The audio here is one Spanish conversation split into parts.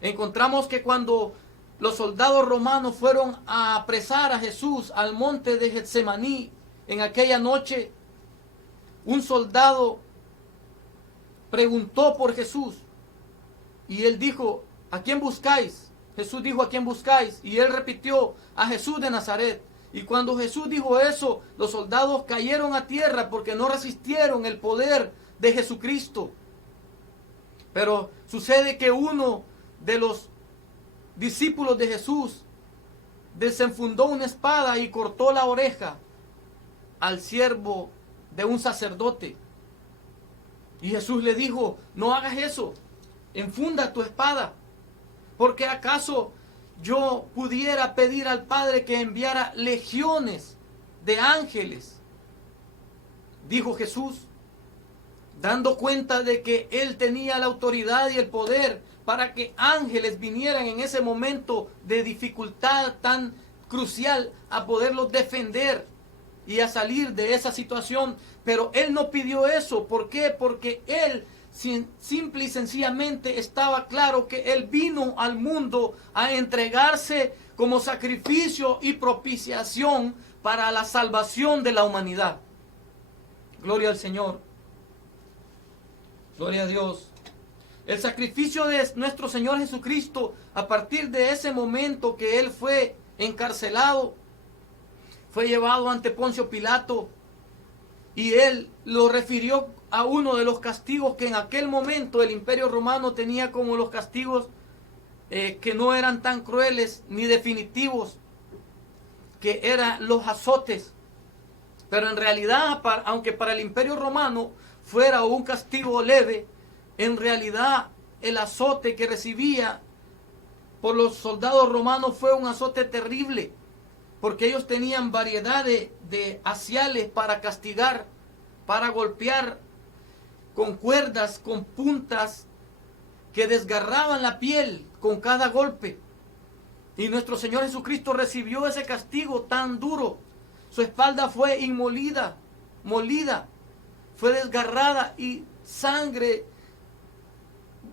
Encontramos que cuando los soldados romanos fueron a apresar a Jesús al monte de Getsemaní en aquella noche, un soldado preguntó por Jesús y él dijo: ¿a quién buscáis? Jesús dijo: ¿a quién buscáis? Y él repitió: a Jesús de Nazaret. Y cuando Jesús dijo eso, los soldados cayeron a tierra porque no resistieron el poder de Jesucristo. Pero sucede que uno de los discípulos de Jesús desenfundó una espada y cortó la oreja al siervo de un sacerdote. Y Jesús le dijo: no hagas eso, enfunda tu espada, porque acaso yo pudiera pedir al Padre que enviara legiones de ángeles. Dijo Jesús, dando cuenta de que él tenía la autoridad y el poder para que ángeles vinieran en ese momento de dificultad tan crucial a poderlos defender y a salir de esa situación. Pero él no pidió eso. ¿Por qué? Porque él simple y sencillamente estaba claro que él vino al mundo a entregarse como sacrificio y propiciación para la salvación de la humanidad. Gloria al Señor. Gloria a Dios. El sacrificio de nuestro Señor Jesucristo, a partir de ese momento que él fue encarcelado, fue llevado ante Poncio Pilato, y él lo refirió a uno de los castigos que en aquel momento el Imperio Romano tenía como los castigos que no eran tan crueles ni definitivos, que eran los azotes. Pero en realidad, aunque para el Imperio Romano fuera un castigo leve, en realidad el azote que recibía por los soldados romanos fue un azote terrible, porque ellos tenían variedad de aciales para castigar, para golpear, con cuerdas, con puntas que desgarraban la piel con cada golpe. Y nuestro Señor Jesucristo recibió ese castigo tan duro. Su espalda fue molida, fue desgarrada y sangre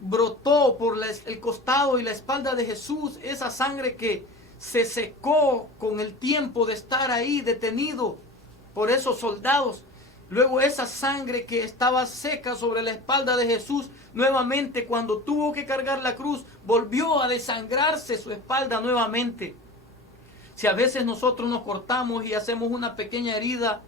brotó por el costado y la espalda de Jesús, esa sangre que se secó con el tiempo de estar ahí detenido por esos soldados. Luego esa sangre que estaba seca sobre la espalda de Jesús, nuevamente cuando tuvo que cargar la cruz, volvió a desangrarse su espalda nuevamente. Si a veces nosotros nos cortamos y hacemos una pequeña herida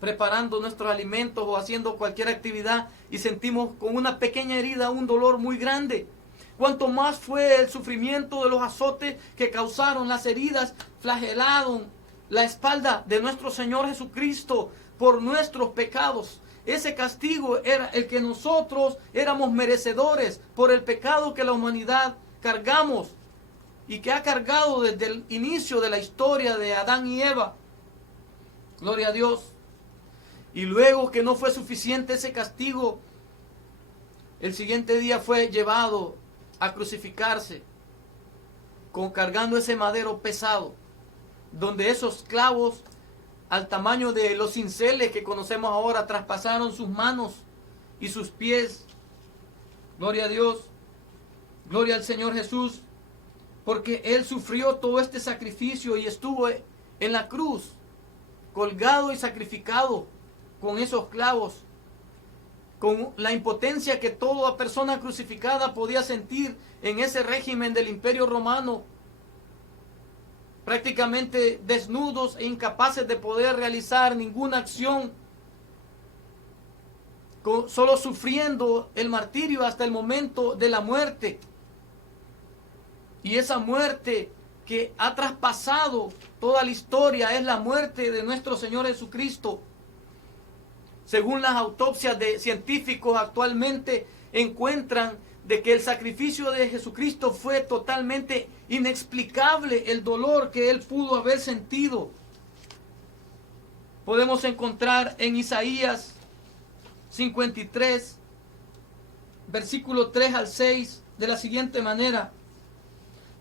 preparando nuestros alimentos o haciendo cualquier actividad y sentimos con una pequeña herida un dolor muy grande, cuanto más fue el sufrimiento de los azotes que causaron las heridas, flagelaron la espalda de nuestro Señor Jesucristo por nuestros pecados. Ese castigo era el que nosotros éramos merecedores por el pecado que la humanidad cargamos y que ha cargado desde el inicio de la historia de Adán y Eva. Gloria a Dios. Y luego que no fue suficiente ese castigo, el siguiente día fue llevado a crucificarse, cargando ese madero pesado, donde esos clavos al tamaño de los cinceles que conocemos ahora traspasaron sus manos y sus pies. Gloria a Dios, gloria al Señor Jesús, porque Él sufrió todo este sacrificio y estuvo en la cruz, colgado y sacrificado con esos clavos, con la impotencia que toda persona crucificada podía sentir en ese régimen del Imperio Romano, prácticamente desnudos e incapaces de poder realizar ninguna acción, solo sufriendo el martirio hasta el momento de la muerte. Y esa muerte que ha traspasado toda la historia es la muerte de nuestro Señor Jesucristo. Según las autopsias de científicos actualmente encuentran de que el sacrificio de Jesucristo fue totalmente inexplicable, el dolor que Él pudo haber sentido. Podemos encontrar en Isaías 53, versículo 3 al 6, de la siguiente manera: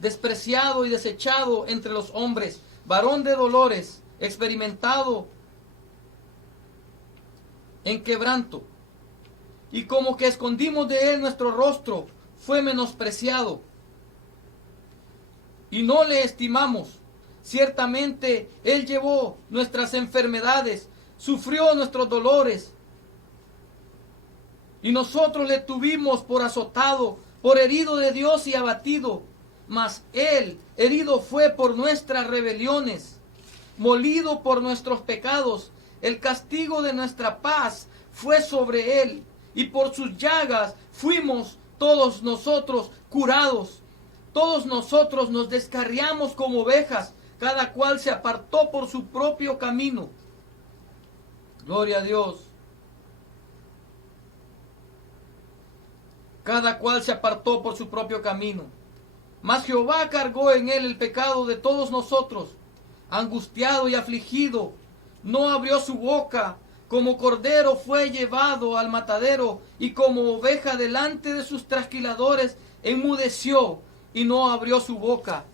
despreciado y desechado entre los hombres, varón de dolores, experimentado en quebranto, y como que escondimos de él nuestro rostro, fue menospreciado y no le estimamos. Ciertamente él llevó nuestras enfermedades, sufrió nuestros dolores, y nosotros le tuvimos por azotado, por herido de Dios y abatido. Mas él herido fue por nuestras rebeliones, molido por nuestros pecados. El castigo de nuestra paz fue sobre él, y por sus llagas fuimos todos nosotros curados. Todos nosotros nos descarriamos como ovejas, cada cual se apartó por su propio camino. Gloria a Dios. Cada cual se apartó por su propio camino. Mas Jehová cargó en él el pecado de todos nosotros. Angustiado y afligido, no abrió su boca. Como cordero fue llevado al matadero, y como oveja delante de sus trasquiladores, enmudeció y no abrió su boca.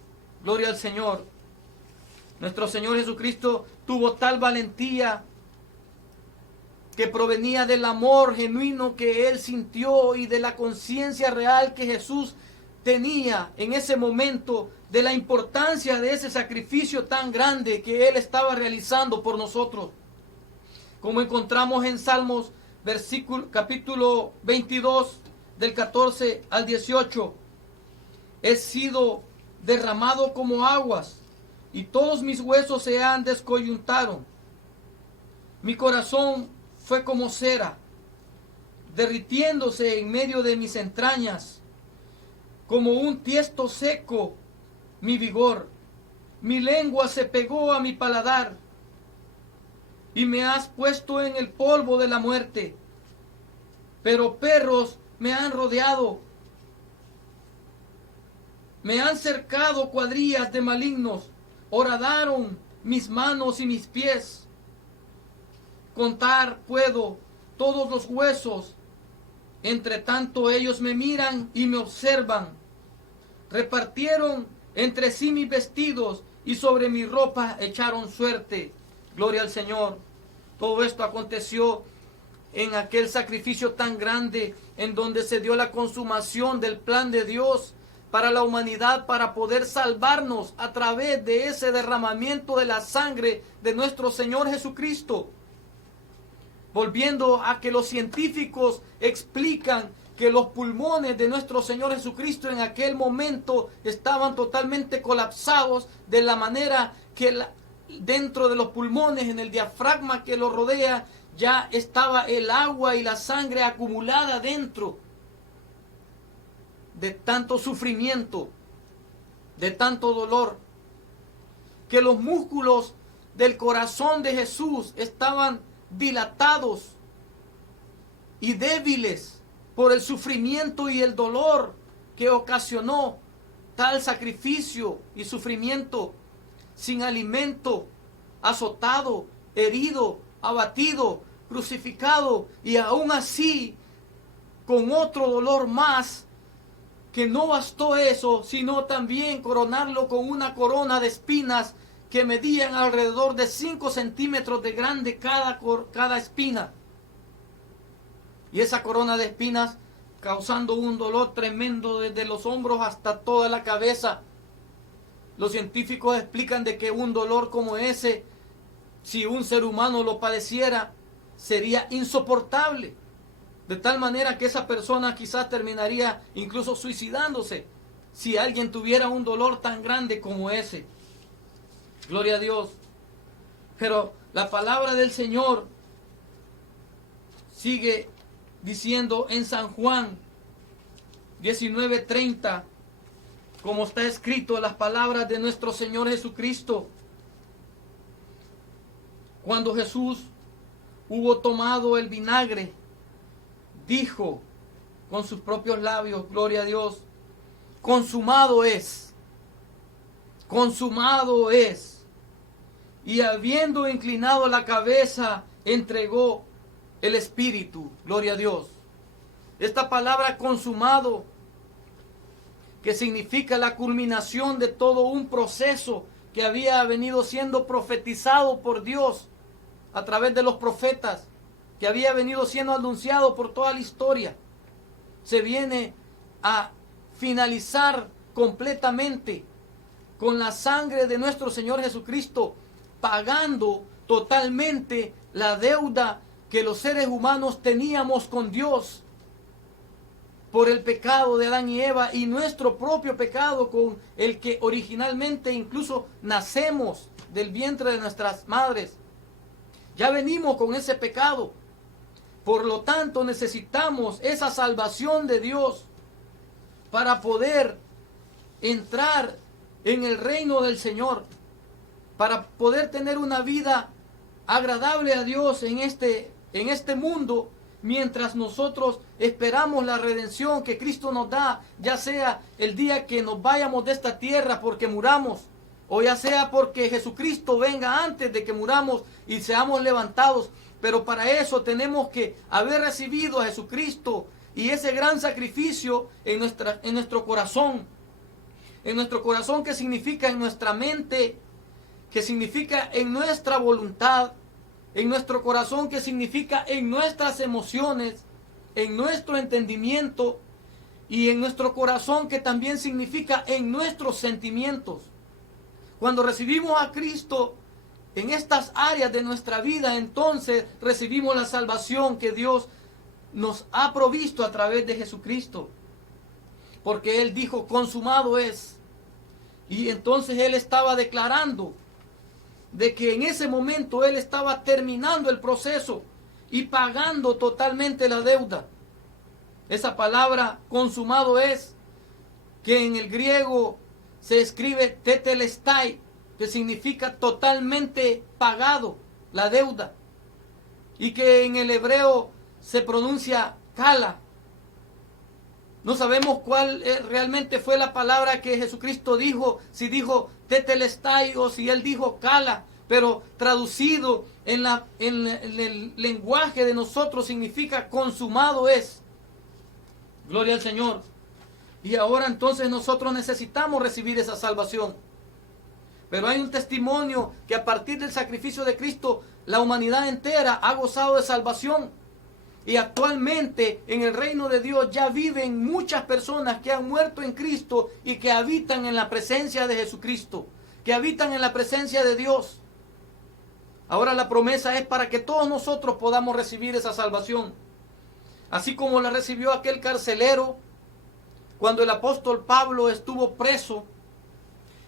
Gloria al Señor. Nuestro Señor Jesucristo tuvo tal valentía que provenía del amor genuino que él sintió y de la conciencia real que Jesús tenía en ese momento de la importancia de ese sacrificio tan grande que él estaba realizando por nosotros. Como encontramos en Salmos capítulo 22 del 14 al 18, he sido derramado como aguas y todos mis huesos se han descoyuntaron. Mi corazón fue como cera, derritiéndose en medio de mis entrañas, como un tiesto seco mi vigor. Mi lengua se pegó a mi paladar, y me has puesto en el polvo de la muerte. Pero perros me han rodeado, me han cercado cuadrillas de malignos, horadaron mis manos y mis pies. Contar puedo todos los huesos, entre tanto ellos me miran y me observan. Repartieron entre sí mis vestidos y sobre mi ropa echaron suerte. Gloria al Señor. Todo esto aconteció en aquel sacrificio tan grande en donde se dio la consumación del plan de Dios para la humanidad, para poder salvarnos a través de ese derramamiento de la sangre de nuestro Señor Jesucristo. Volviendo a que los científicos explican que los pulmones de nuestro Señor Jesucristo en aquel momento estaban totalmente colapsados, de la manera que dentro de los pulmones, en el diafragma que lo rodea, ya estaba el agua y la sangre acumulada dentro, de tanto sufrimiento, de tanto dolor, que los músculos del corazón de Jesús estaban dilatados y débiles por el sufrimiento y el dolor que ocasionó tal sacrificio y sufrimiento, sin alimento, azotado, herido, abatido, crucificado, y aún así con otro dolor más, que no bastó eso, sino también coronarlo con una corona de espinas que medían alrededor de 5 centímetros de grande cada espina. Y esa corona de espinas causando un dolor tremendo desde los hombros hasta toda la cabeza. Los científicos explican de que un dolor como ese, si un ser humano lo padeciera, sería insoportable. De tal manera que esa persona quizás terminaría incluso suicidándose si alguien tuviera un dolor tan grande como ese. Gloria a Dios. Pero la palabra del Señor sigue diciendo en San Juan 19:30, como está escrito, las palabras de nuestro Señor Jesucristo. Cuando Jesús hubo tomado el vinagre, dijo con sus propios labios, gloria a Dios, consumado es, consumado es. Y habiendo inclinado la cabeza, entregó el Espíritu, gloria a Dios. Esta palabra consumado, que significa la culminación de todo un proceso que había venido siendo profetizado por Dios a través de los profetas, que había venido siendo anunciado por toda la historia, se viene a finalizar completamente con la sangre de nuestro Señor Jesucristo, pagando totalmente la deuda que los seres humanos teníamos con Dios por el pecado de Adán y Eva y nuestro propio pecado con el que originalmente incluso nacemos del vientre de nuestras madres. Ya venimos con ese pecado. Por lo tanto, necesitamos esa salvación de Dios para poder entrar en el reino del Señor, para poder tener una vida agradable a Dios en este mundo, mientras nosotros esperamos la redención que Cristo nos da, ya sea el día que nos vayamos de esta tierra porque muramos, o ya sea porque Jesucristo venga antes de que muramos y seamos levantados. Pero para eso tenemos que haber recibido a Jesucristo y ese gran sacrificio en nuestro corazón. En nuestro corazón, que significa en nuestra mente, que significa en nuestra voluntad, en nuestro corazón, que significa en nuestras emociones, en nuestro entendimiento, y en nuestro corazón, que también significa en nuestros sentimientos. Cuando recibimos a Cristo en estas áreas de nuestra vida, entonces recibimos la salvación que Dios nos ha provisto a través de Jesucristo. Porque Él dijo, consumado es. Y entonces Él estaba declarando de que en ese momento Él estaba terminando el proceso y pagando totalmente la deuda. Esa palabra consumado es, que en el griego se escribe tetelestai, que significa totalmente pagado, la deuda, y que en el hebreo se pronuncia kala. No sabemos cuál realmente fue la palabra que Jesucristo dijo, si dijo tetelestai o si Él dijo kala, pero traducido en el lenguaje de nosotros significa consumado es. Gloria al Señor. Y ahora entonces nosotros necesitamos recibir esa salvación. Pero hay un testimonio que a partir del sacrificio de Cristo, la humanidad entera ha gozado de salvación. Y actualmente en el reino de Dios ya viven muchas personas que han muerto en Cristo y que habitan en la presencia de Jesucristo, que habitan en la presencia de Dios. Ahora la promesa es para que todos nosotros podamos recibir esa salvación. Así como la recibió aquel carcelero cuando el apóstol Pablo estuvo preso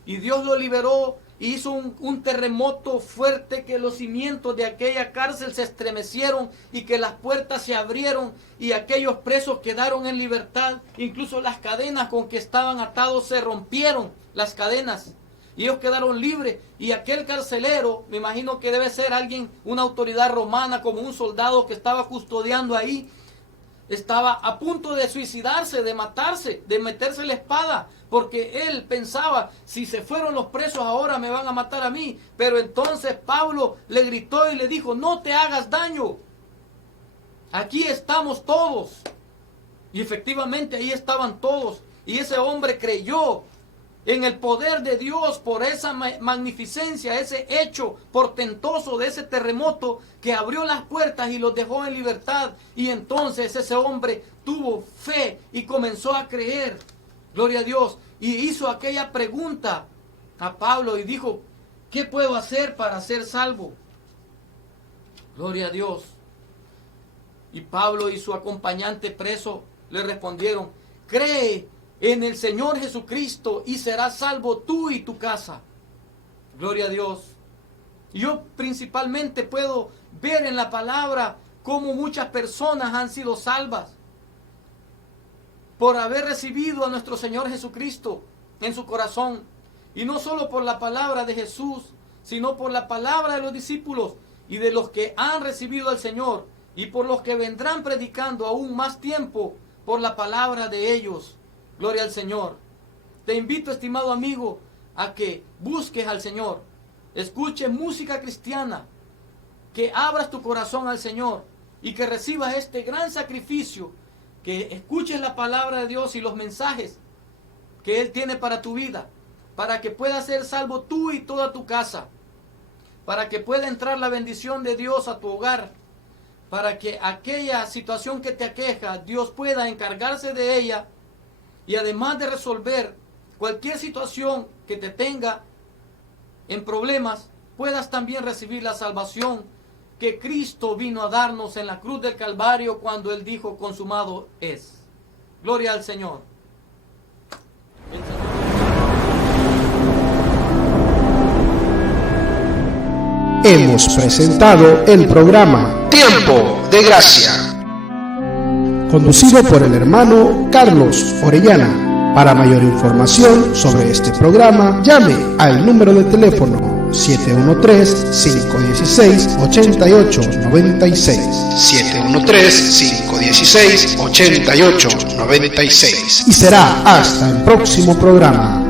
y Dios lo liberó y hizo un terremoto fuerte, que los cimientos de aquella cárcel se estremecieron y que las puertas se abrieron y aquellos presos quedaron en libertad. Incluso las cadenas con que estaban atados se rompieron, las cadenas, y ellos quedaron libres. Y aquel carcelero, me imagino que debe ser alguien, una autoridad romana, como un soldado que estaba custodiando ahí, estaba a punto de suicidarse, de matarse, de meterse la espada, porque él pensaba, si se fueron los presos ahora me van a matar a mí. Pero entonces Pablo le gritó y le dijo, no te hagas daño, aquí estamos todos. Y efectivamente ahí estaban todos, y ese hombre creyó en el poder de Dios por esa magnificencia, ese hecho portentoso de ese terremoto que abrió las puertas y los dejó en libertad. Y entonces ese hombre tuvo fe y comenzó a creer, gloria a Dios, y hizo aquella pregunta a Pablo y dijo, ¿qué puedo hacer para ser salvo? Gloria a Dios. Y Pablo y su acompañante preso le respondieron, cree en el Señor Jesucristo y serás salvo tú y tu casa. Gloria a Dios. Yo principalmente puedo ver en la palabra cómo muchas personas han sido salvas por haber recibido a nuestro Señor Jesucristo en su corazón. Y no solo por la palabra de Jesús, sino por la palabra de los discípulos y de los que han recibido al Señor, y por los que vendrán predicando aún más tiempo por la palabra de ellos. Gloria al Señor. Te invito, estimado amigo, a que busques al Señor, escuches música cristiana, que abras tu corazón al Señor y que recibas este gran sacrificio, que escuches la palabra de Dios y los mensajes que Él tiene para tu vida, para que puedas ser salvo tú y toda tu casa, para que pueda entrar la bendición de Dios a tu hogar, para que aquella situación que te aqueja, Dios pueda encargarse de ella, y además de resolver cualquier situación que te tenga en problemas, puedas también recibir la salvación que Cristo vino a darnos en la cruz del Calvario cuando Él dijo: consumado es. Gloria al Señor. Hemos presentado el programa Tiempo de Gracia, conducido por el hermano Carlos Orellana. Para mayor información sobre este programa, llame al número de teléfono 713-516-8896. 713-516-8896. Y será hasta el próximo programa.